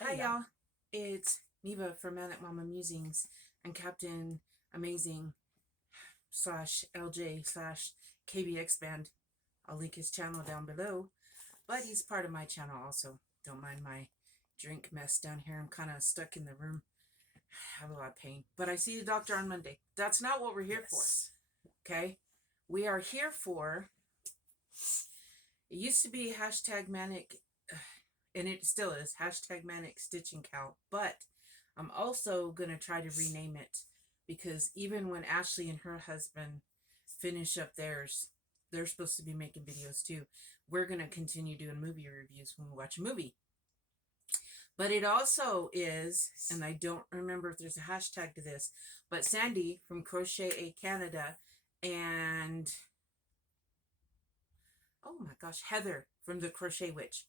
Hi, y'all. It's Neva from Manic Mama Musings and Captain Amazing slash LJ slash KBX Band. I'll link his channel down below, but he's part of my channel also. Don't mind my drink mess down here. I'm kind of stuck in the room. I have a lot of pain, but I see the doctor on Monday. That's not what we're here for, okay? We are here for, it used to be hashtag manic, and it still is hashtag manic stitching cow, but I'm also going to try to rename it because even when Ashley and her husband finish up theirs, they're supposed to be making videos too. We're going to continue doing movie reviews when we watch a movie. But it also is, and I don't remember if there's a hashtag to this, but Sandy from Crochet A Canada and, oh my gosh, Heather from the Crochet Witch.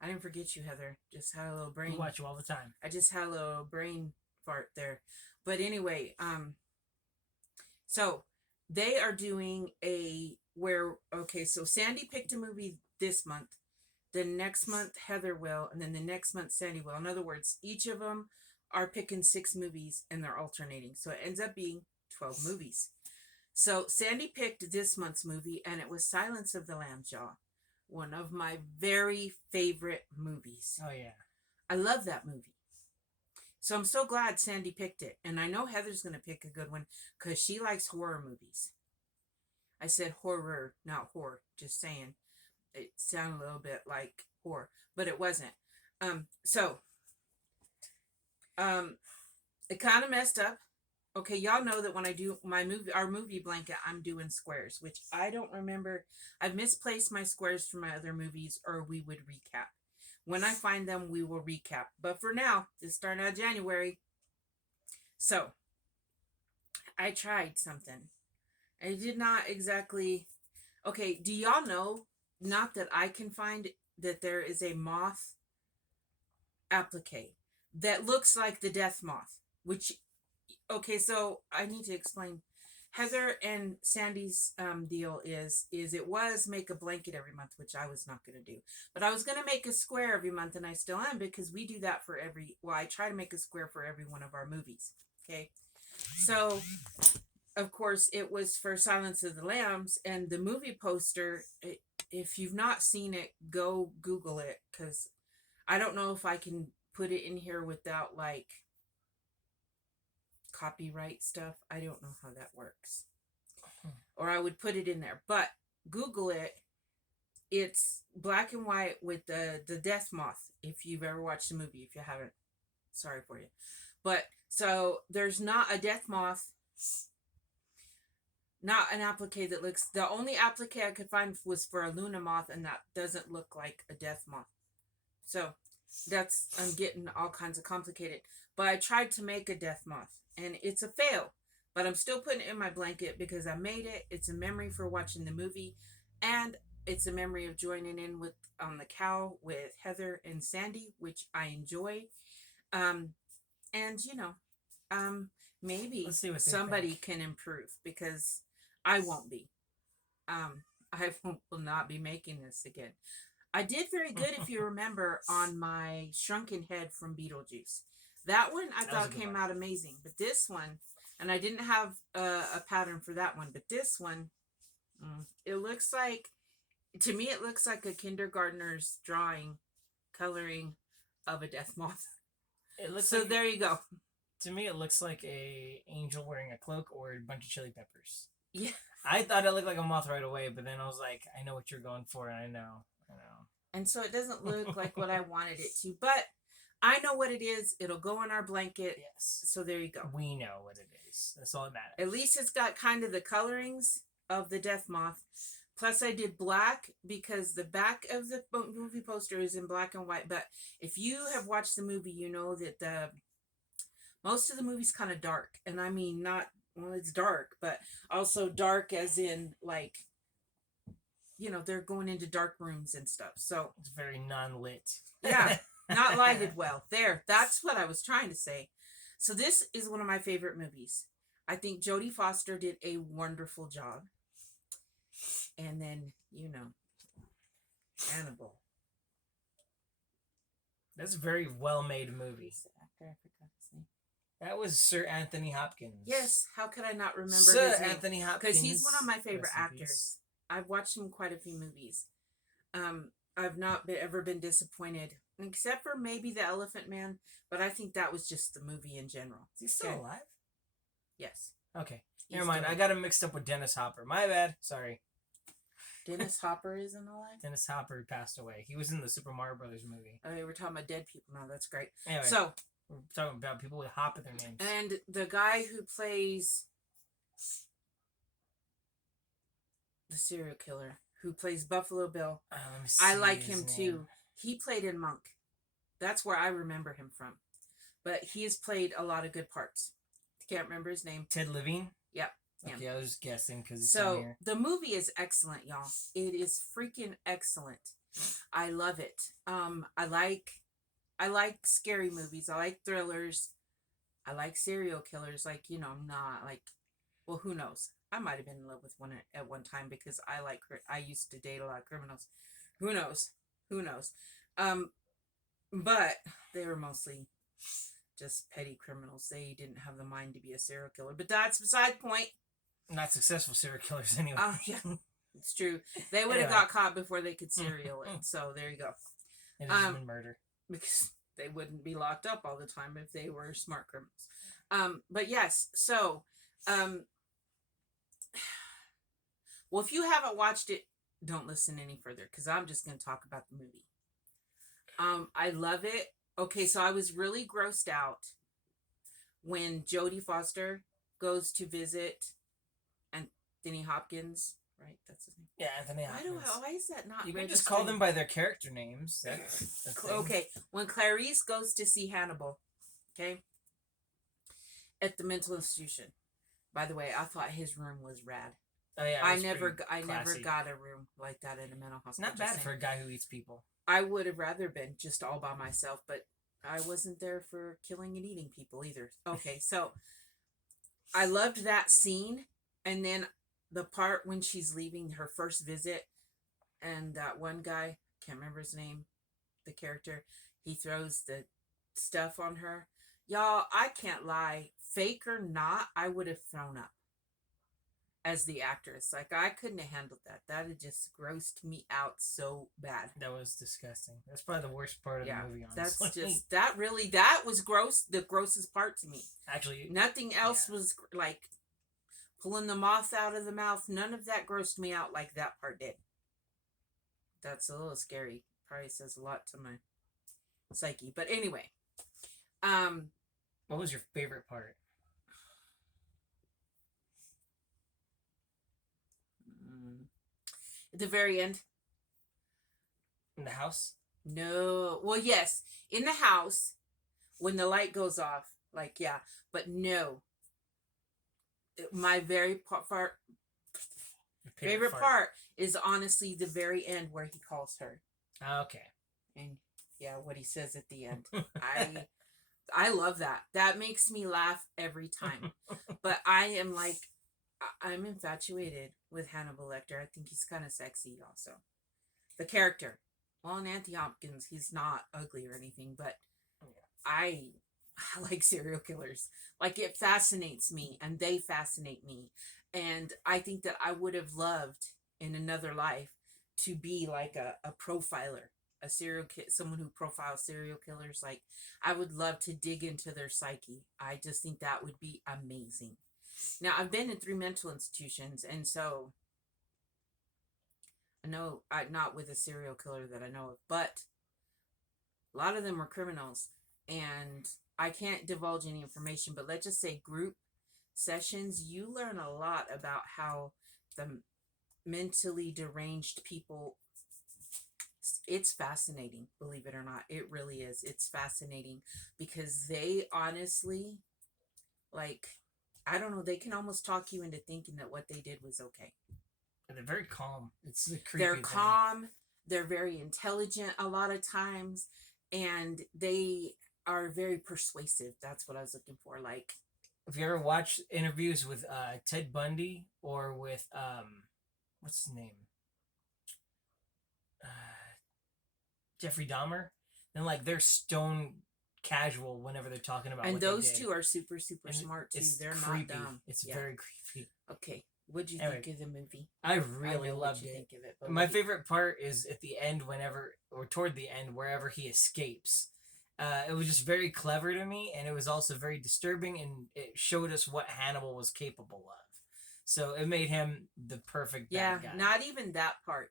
I didn't forget you, Heather. Just had a little brain. We watch you all the time. I just had a little brain fart there. But anyway, so they are doing so Sandy picked a movie this month. The next month Heather will, and then the next month Sandy will. In other words, each of them are picking 6 movies and they're alternating. So it ends up being 12 movies. So Sandy picked this month's movie and it was Silence of the Lambs, y'all. One of my very favorite movies. Oh, yeah. I love that movie. So I'm so glad Sandy picked it. And I know Heather's going to pick a good one because she likes horror movies. I said horror, not horror. Just saying. It sounded a little bit like horror, but it wasn't. It kind of messed up. Okay, y'all know that when I do our movie blanket, I'm doing squares, which I don't remember. I've misplaced my squares from my other movies, or we would recap. When I find them, we will recap. But for now, it's starting out January. So, I tried something. I did not exactly. Okay, do y'all know, not that I can find, that there is a moth applique that looks like the death moth, which, okay, so I need to explain. Heather and Sandy's deal is it was make a blanket every month, which I was not going to do. But I was going to make a square every month, and I still am, because we do that for I try to make a square for every one of our movies. Okay. So, of course, it was for Silence of the Lambs, and the movie poster, if you've not seen it, go Google it, because I don't know if I can put it in here without, like, copyright stuff. I don't know how that works. Or I would put it in there. But Google it. It's black and white with the death moth. If you've ever watched the movie. If you haven't, sorry for you. But so there's not a death moth. Not an applique that looks. The only applique I could find was for a Luna moth, and that doesn't look like a death moth. So I'm getting all kinds of complicated. But I tried to make a death moth, and it's a fail. But I'm still putting it in my blanket because I made it. It's a memory for watching the movie, and it's a memory of joining in with on the cow with Heather and Sandy, which I enjoy. And maybe somebody can improve, because I won't be. I will not be making this again. I did very good, if you remember, on my shrunken head from Beetlejuice. That one I thought came out amazing. But this one, and I didn't have a pattern for that one, but this one, it looks like, to me, it looks like a kindergartner's coloring of a death moth. It looks so there you go. To me, it looks like a angel wearing a cloak or a bunch of chili peppers. Yeah. I thought it looked like a moth right away, but then I was like, I know what you're going for, and I know. And so it doesn't look like what I wanted it to, but I know what it is. It'll go on our blanket. Yes. So there you go. We know what it is. That's all that matters. At least it's got kind of the colorings of the death moth. Plus, I did black because the back of the movie poster is in black and white. But if you have watched the movie, you know that most of the movie's kind of dark. And I mean, it's dark, but also dark as in, like, they're going into dark rooms and stuff. So it's very non-lit. Yeah, not lighted well. That's what I was trying to say. So this is one of my favorite movies. I think Jodie Foster did a wonderful job. And then, Hannibal. That's a very well-made movie. Who's the actor? I forgot his name. That was Sir Anthony Hopkins. Yes, how could I not remember Sir his name? Anthony Hopkins. Because he's one of my favorite Rest in actors. peace. I've watched him quite a few movies. I've not ever been disappointed, except for maybe The Elephant Man, but I think that was just the movie in general. Is he still alive? Yes. Okay. He's Never mind. still I got him mixed up with Dennis Hopper. My bad. Sorry. Dennis Hopper isn't alive? Dennis Hopper passed away. He was in the Super Mario Brothers movie. Okay, we're talking about dead people now. That's great. Anyway, So, we're talking about people with Hop in their names. and the guy who plays the serial killer, who plays Buffalo Bill, Let me I see like his him name. too. He played in Monk. That's where I remember him from. But he has played a lot of good parts. Can't remember his name. Ted Levine? Yep. him. Okay, I was just guessing because it's down So here. the movie is excellent, y'all. It is freaking excellent. I love it. I like scary movies. I like thrillers. I like serial killers. Like, you know, I'm not like, well, who knows? I might have been in love with one at one time because I used to date a lot of criminals. Who knows? Who knows? But they were mostly just petty criminals. They didn't have the mind to be a serial killer. But that's beside the point. Not successful serial killers anyway. Oh, yeah. It's true. They would have got caught before they could serial it. So there you go. It has been murder. Because they wouldn't be locked up all the time if they were smart criminals. But yes, so well, if you haven't watched it, don't listen any further because I'm just going to talk about the movie. I love it. Okay, so I was really grossed out when Jodie Foster goes to visit Anthony Hopkins, right? That's his name. Yeah, Anthony Hopkins. Why is that not? You can just call them by their character names. Okay, when Clarice goes to see Hannibal, okay, at the mental institution. By the way, I thought his room was rad. Oh yeah, I never got a room like that in a mental hospital. Not bad for a guy who eats people. I would have rather been just all by myself, but I wasn't there for killing and eating people either. Okay, so I loved that scene, and then the part when she's leaving her first visit, and that one guy, can't remember his name, the character, he throws the stuff on her. Y'all, I can't lie, fake or not, I would have thrown up as the actress. Like, I couldn't have handled that. That had just grossed me out so bad. That was disgusting. That's probably the worst part of the movie, honestly. That's just, that was gross, the grossest part to me. Actually, nothing else was like pulling the moth out of the mouth. None of that grossed me out like that part did. That's a little scary. Probably says a lot to my psyche. But anyway. What was your favorite part? At the very end. In the house? No. Well, yes. In the house, when the light goes off. Like, yeah. But no. My favorite part is honestly the very end where he calls her. Okay. And yeah, what he says at the end. I love that. That makes me laugh every time. But I'm infatuated with Hannibal Lecter. I think he's kind of sexy also. The character. Well, in Anthony Hopkins, he's not ugly or anything, but I like serial killers. Like, it fascinates me, and they fascinate me. And I think that I would have loved in another life to be like a profiler, a someone who profiles serial killers. Like, I would love to dig into their psyche. I just think that would be amazing. Now, I've been in 3 mental institutions, and so I know, not with a serial killer that I know of, but a lot of them were criminals, and I can't divulge any information, but let's just say group sessions, you learn a lot about how the mentally deranged people, it's fascinating, believe it or not. It really is. It's fascinating because they honestly, like, I don't know, they can almost talk you into thinking that what they did was okay. And they're very calm. It's the creepy They're thing. calm. They're very intelligent a lot of times. And they are very persuasive. That's what I was looking for. Like, if you ever watch interviews with Ted Bundy or with, what's his name? Jeffrey Dahmer. And like they're stone casual whenever they're talking about And what those they did. two are super And smart too. it's They're creepy. not dumb. It's Yeah. very creepy. Okay. What'd you Anyway, think of the movie? I really know loved what you it. think of it, but My favorite part is at the end, toward the end, wherever he escapes. It was just very clever to me, and it was also very disturbing, and it showed us what Hannibal was capable of. So it made him the perfect bad guy. Not even that part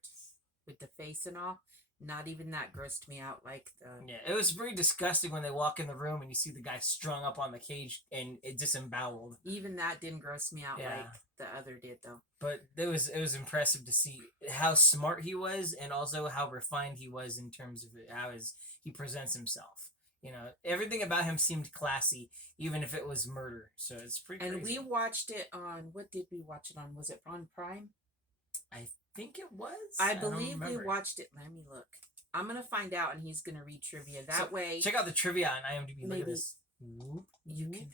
with the face and all. Not even that grossed me out like the. Yeah, it was very disgusting when they walk in the room and you see the guy strung up on the cage and it disemboweled. Even that didn't gross me out like the other did, though. But it was impressive to see how smart he was and also how refined he was in terms of how he presents himself. You know, everything about him seemed classy, even if it was murder. So it's pretty crazy. And we watched it on, what did we watch it on? Was it on Prime? I think it was. I believe we watched it. Let me look. I'm going to find out, and he's going to read trivia. That way. Check out the trivia on IMDb. Look at this. You can.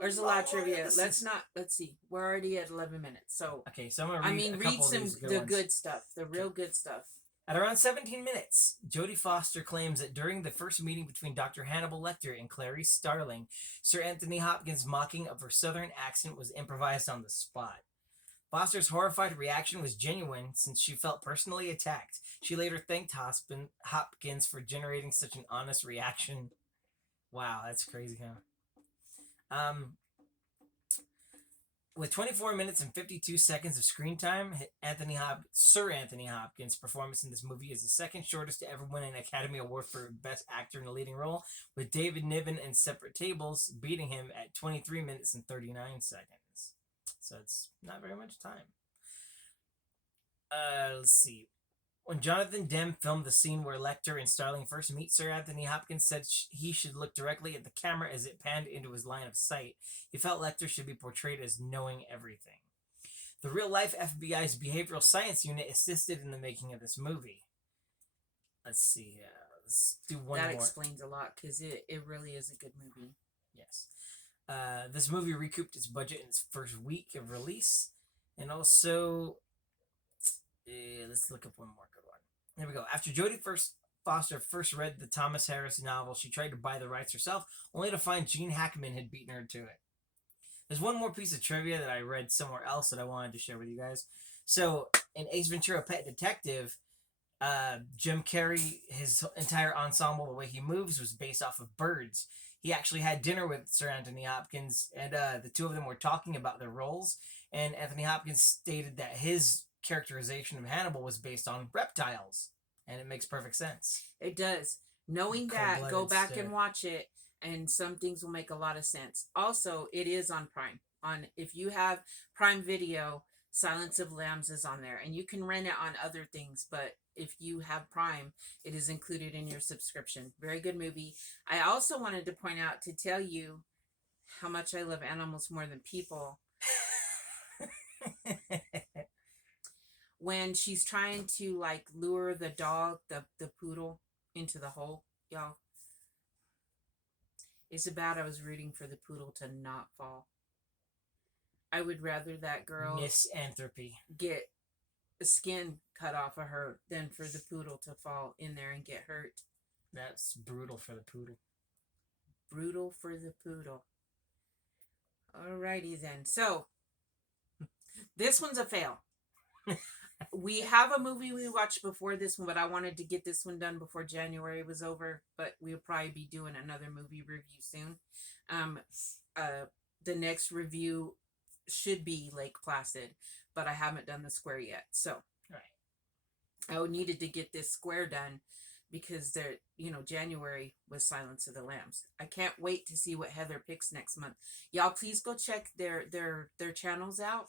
There's a lot of trivia. Let's see. We're already at 11 minutes. So. Okay, so I'm going to read the good stuff. The real good stuff. At around 17 minutes, Jodie Foster claims that during the first meeting between Dr. Hannibal Lecter and Clarice Starling, Sir Anthony Hopkins' mocking of her southern accent was improvised on the spot. Foster's horrified reaction was genuine since she felt personally attacked. She later thanked Hopkins for generating such an honest reaction. Wow, that's crazy, huh? With 24 minutes and 52 seconds of screen time, Sir Anthony Hopkins' performance in this movie is the second shortest to ever win an Academy Award for Best Actor in a Leading Role, with David Niven and Separate Tables beating him at 23 minutes and 39 seconds. So it's not very much time. Let's see. When Jonathan Demme filmed the scene where Lecter and Starling first meet, Sir Anthony Hopkins said he should look directly at the camera as it panned into his line of sight. He felt Lecter should be portrayed as knowing everything. The real-life FBI's behavioral science unit assisted in the making of this movie. Let's see. Let's do one more. That explains a lot, because it really is a good movie. Yes. This movie recouped its budget in its first week of release. And also, let's look up one more good one. Here we go. After Jodie Foster first read the Thomas Harris novel, she tried to buy the rights herself, only to find Gene Hackman had beaten her to it. There's one more piece of trivia that I read somewhere else that I wanted to share with you guys. So, in Ace Ventura: Pet Detective, Jim Carrey, his entire ensemble, the way he moves, was based off of birds. He actually had dinner with Sir Anthony Hopkins, and the two of them were talking about their roles, and Anthony Hopkins stated that his characterization of Hannibal was based on reptiles, and it makes perfect sense. It does. Knowing that, go back and watch it, and some things will make a lot of sense. Also, it is on Prime. If you have Prime Video, Silence of the Lambs is on there, and you can rent it on other things, but if you have Prime, it is included in your subscription. Very good movie. I also wanted to point out to tell you how much I love animals more than people. When she's trying to like lure the dog, the poodle, into the hole, y'all. It's about I was rooting for the poodle to not fall. I would rather that girl misanthropy get the skin cut off of her than for the poodle to fall in there and get hurt. That's brutal for the poodle. Brutal for the poodle. Alrighty then. So, this one's a fail. We have a movie we watched before this one, but I wanted to get this one done before January was over. But we'll probably be doing another movie review soon. The next review should be Lake Placid, but I haven't done the Square yet. So, I needed to get this Square done because January was Silence of the Lambs. I can't wait to see what Heather picks next month. Y'all, please go check their channels out.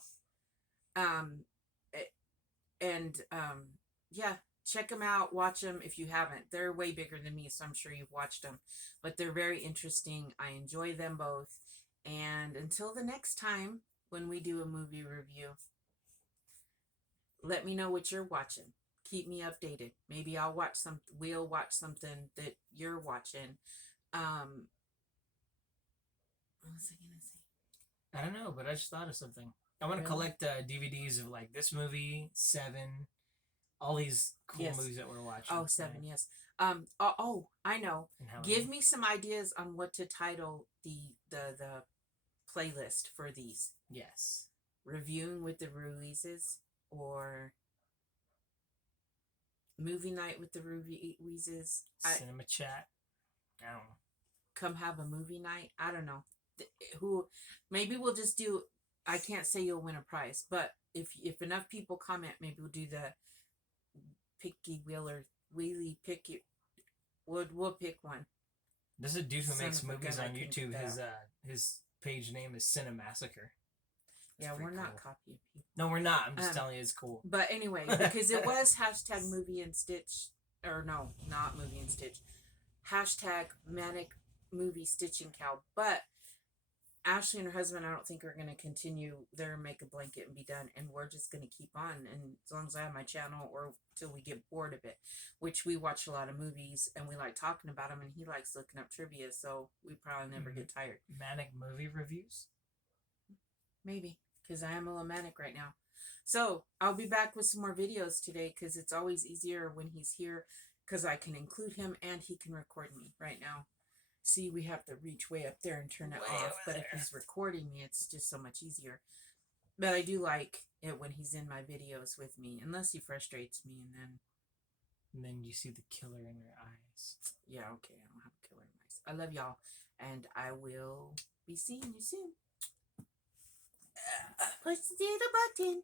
Check them out. Watch them if you haven't. They're way bigger than me, so I'm sure you've watched them. But they're very interesting. I enjoy them both. And until the next time when we do a movie review, let me know what you're watching. Keep me updated. Maybe we'll watch something that you're watching. What was I going to say? I don't know, but I just thought of something. I want to collect DVDs of like this movie, Seven, all these cool movies that we're watching. Oh, Seven, yes. I know. And how Give me some ideas on what to title the playlist for these. Yes. Reviewing with the Ruizes or movie night with the Ruizes. Cinema chat. I don't know. Come have a movie night. I don't know. Who? Maybe we'll just do. I can't say you'll win a prize, but if enough people comment, maybe we'll do the picky wheeler wheelie picky. We'll pick one. There's a dude who Son makes of a movies gun, I on can't YouTube. get that His page name is Cinemassacre. Yeah, we're pretty not cool. copying people. No, we're not. I'm just telling you, it's cool. But anyway, because it was hashtag movie and stitch, or no, not movie and stitch, hashtag manic movie stitching cow. But Ashley and her husband, I don't think are going to continue their make a blanket and be done, and we're just going to keep on. And as long as I have my channel, or till we get bored of it, which we watch a lot of movies and we like talking about them, and he likes looking up trivia, so we probably never get tired. Manic movie reviews. Maybe, because I am a little manic right now. So I'll be back with some more videos today, because it's always easier when he's here, because I can include him and he can record me. Right now, see, we have to reach way up there and turn it off, but if he's recording me, it's just so much easier. But I do like it when he's in my videos with me, unless he frustrates me, And then you see the killer in your eyes. Yeah, okay, I don't have a killer in my eyes. I love y'all, and I will be seeing you soon. Push the little button.